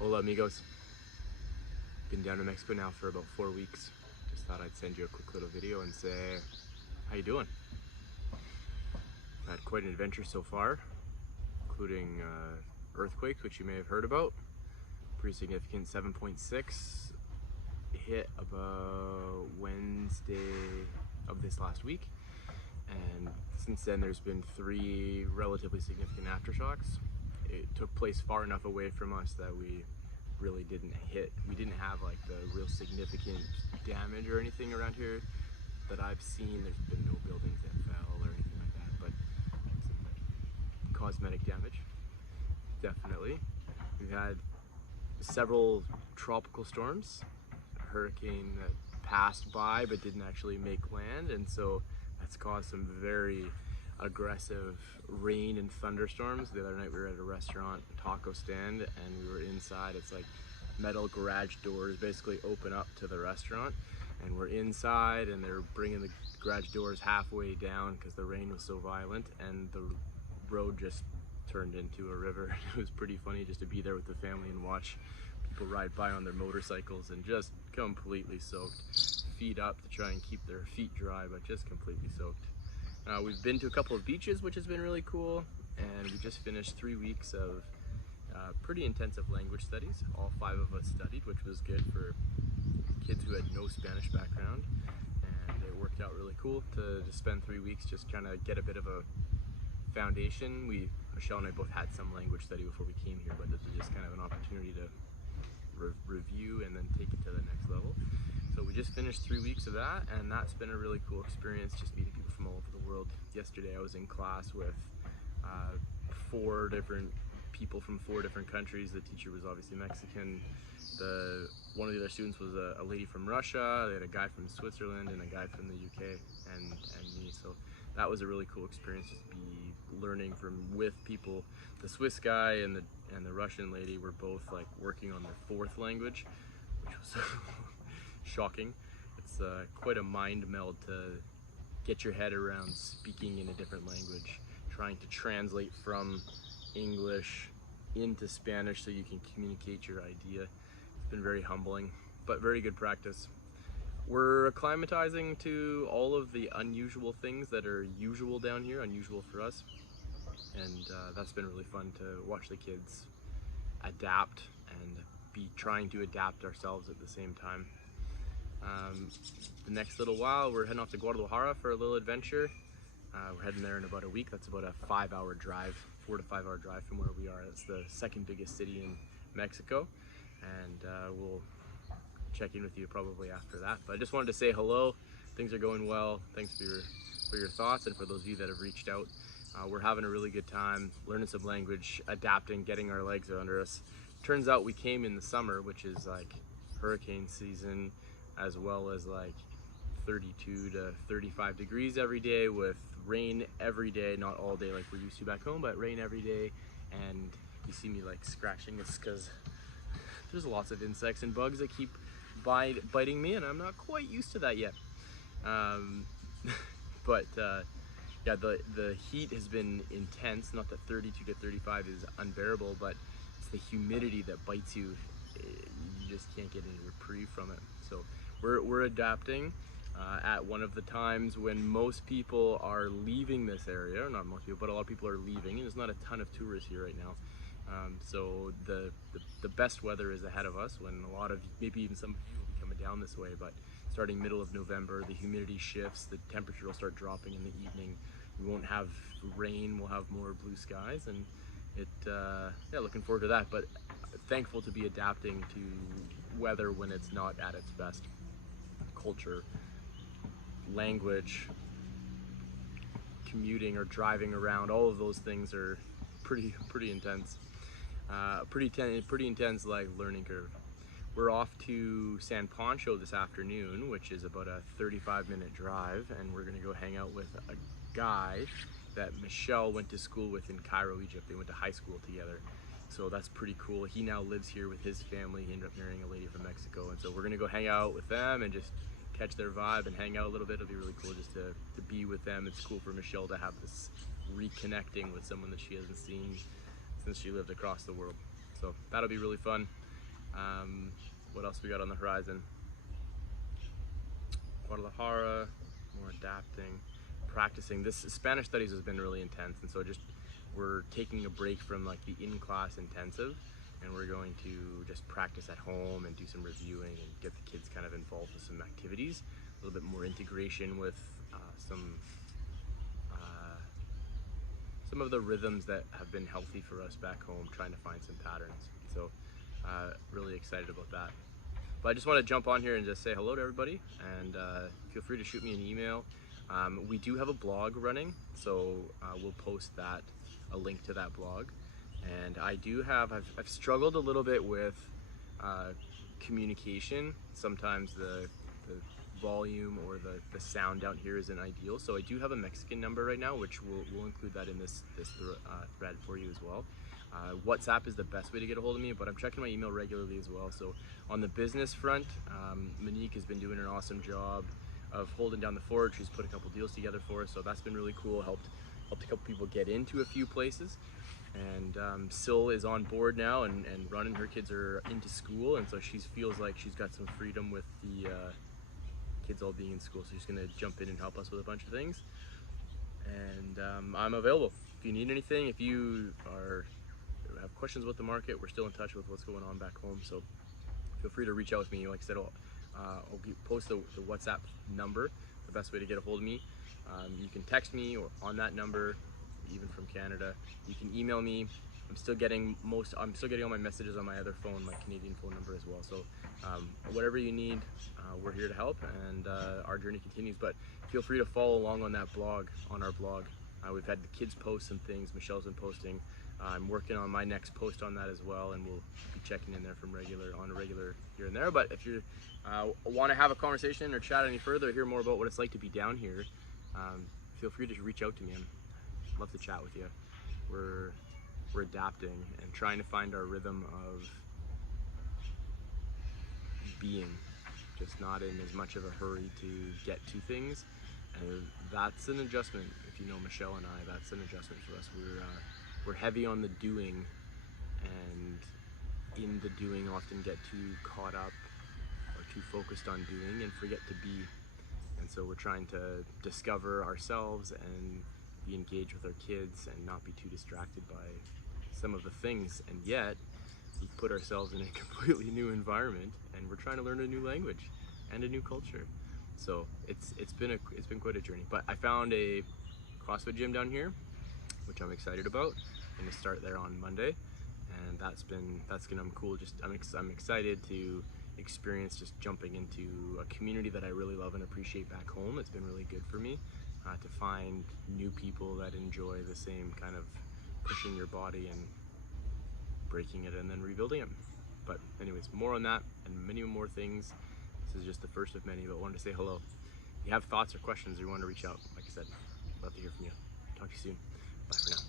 Hola amigos. Been down to Mexico now for about 4 weeks. Just thought I'd send you a quick little video and say, how you doing? Had quite an adventure so far, including earthquakes, which you may have heard about. Pretty significant 7.6 hit about Wednesday of this last week. And since then there's been 3 relatively significant aftershocks. It took place far enough away from us that we really didn't have like the real significant damage or anything around here that I've seen. There's been no buildings that fell or anything like that, but some cosmetic damage, definitely. We've had several tropical storms, a hurricane that passed by but didn't actually make land, and so that's caused some very aggressive rain and thunderstorms. The other night we were at a restaurant, taco stand, and we were inside. It's like metal garage doors basically open up to the restaurant, and we're inside and they're bringing the garage doors halfway down because the rain was so violent, and the road just turned into a river. It was pretty funny just to be there with the family and watch people ride by on their motorcycles and just completely soaked, feet up to try and keep their feet dry, but just completely soaked. We've been to a couple of beaches, which has been really cool, and we just finished 3 weeks of pretty intensive language studies. All 5 of us studied, which was good for kids who had no Spanish background, and it worked out really cool to spend 3 weeks just kind of get a bit of a foundation. Michelle and I both had some language study before we came here, but this was just kind of an opportunity to review and then take it to the next level. So we just finished 3 weeks of that, and that's been a really cool experience, just meeting people from all over the world. Yesterday I was in class with 4 different people from 4 different countries. The teacher was obviously Mexican. One of the other students was a lady from Russia. They had a guy from Switzerland and a guy from the UK, and me. So that was a really cool experience, just to be learning with people. The Swiss guy and the Russian lady were both like working on their 4th language, which was shocking. It's quite a mind meld to get your head around speaking in a different language, trying to translate from English into Spanish so you can communicate your idea. It's been very humbling, but very good practice. We're acclimatizing to all of the unusual things that are usual down here, unusual for us, and that's been really fun to watch the kids adapt and be trying to adapt ourselves at the same time. The next little while we're heading off to Guadalajara for a little adventure. We're heading there in about a week. That's about a 5-hour drive, 4 to 5 hour drive from where we are. It's the 2nd biggest city in Mexico, and we'll check in with you probably after that. But I just wanted to say hello. Things are going well. Thanks for your thoughts, and for those of you that have reached out. We're having a really good time, learning some language, adapting, getting our legs under us. Turns out we came in the summer, which is like hurricane season, as well as like 32 to 35 degrees every day, with rain every day, not all day like we're used to back home, but rain every day. And you see me like scratching this because there's lots of insects and bugs that keep biting me, and I'm not quite used to that yet. But yeah, the heat has been intense. Not that 32 to 35 is unbearable, but it's the humidity that bites you. You just can't get any reprieve from it. So we're adapting at one of the times when most people are leaving this area. Not most people, but a lot of people are leaving, and there's not a ton of tourists here right now. So the best weather is ahead of us, when a lot of, maybe even some of you will be coming down this way, but starting middle of November, the humidity shifts, the temperature will start dropping in the evening. We won't have rain, we'll have more blue skies, and yeah, looking forward to that. But thankful to be adapting to weather when it's not at its best. Culture, language, commuting or driving around, all of those things are pretty intense. Pretty intense like learning curve. We're off to San Pancho this afternoon, which is about a 35-minute drive, and we're gonna go hang out with a guy that Michelle went to school with in Cairo, Egypt. They went to high school together. So that's pretty cool. He now lives here with his family. He ended up marrying a lady from Mexico, and so we're gonna go hang out with them and just catch their vibe and hang out a little bit. It'll be really cool just to be with them. It's cool for Michelle to have this reconnecting with someone that she hasn't seen since she lived across the world. So that'll be really fun. What else we got on the horizon? Guadalajara, more adapting, practicing. This Spanish studies has been really intense, and so just we're taking a break from like the in-class intensive, and we're going to just practice at home and do some reviewing and get the kids kind of involved with some activities, a little bit more integration with some of the rhythms that have been healthy for us back home, trying to find some patterns. So really excited about that. But I just want to jump on here and just say hello to everybody, and feel free to shoot me an email. We do have a blog running, so we'll post that, a link to that blog. And I do have, I've struggled a little bit with communication. Sometimes the volume or the sound down here isn't ideal. So I do have a Mexican number right now, which we'll include that in this thread for you as well. WhatsApp is the best way to get a hold of me, but I'm checking my email regularly as well. So on the business front, Monique has been doing an awesome job of holding down the fort. She's put a couple deals together for us, so that's been really cool. Helped a couple people get into a few places. And Sil is on board now and running. Her kids are into school, and so she feels like she's got some freedom with the kids all being in school, so she's gonna jump in and help us with a bunch of things. And I'm available if you need anything. If you have questions about the market, we're still in touch with what's going on back home, so feel free to reach out with me. Like I said, I'll post the WhatsApp number, the best way to get a hold of me. You can text me or on that number, even from Canada. You can email me. I'm still getting all my messages on my other phone, my Canadian phone number as well. So whatever you need, we're here to help, and our journey continues. But feel free to follow along on that blog, on our blog. We've had the kids post some things. Michelle's been posting. I'm working on my next post on that as well, and we'll be checking in there from on a regular here and there. But if you want to have a conversation or chat any further, hear more about what it's like to be down here, feel free to reach out to me. I'd love to chat with you. We're adapting and trying to find our rhythm of being, just not in as much of a hurry to get to things. And that's an adjustment. If you know Michelle and I, that's an adjustment for us. We're heavy on the doing, and in the doing often get too caught up or too focused on doing and forget to be. And so we're trying to discover ourselves and be engaged with our kids and not be too distracted by some of the things. And yet we put ourselves in a completely new environment, and we're trying to learn a new language and a new culture. So it's been quite a journey. But I found a CrossFit gym down here, which I'm excited about. I'm gonna start there on Monday, and that's gonna be cool. I'm excited to experience just jumping into a community that I really love and appreciate back home. It's been really good for me to find new people that enjoy the same kind of pushing your body and breaking it and then rebuilding it. But anyways, more on that and many more things. This is just the first of many, but I wanted to say hello. If you have thoughts or questions or you want to reach out, like I said, I'd love to hear from you. Talk to you soon. Bye for now.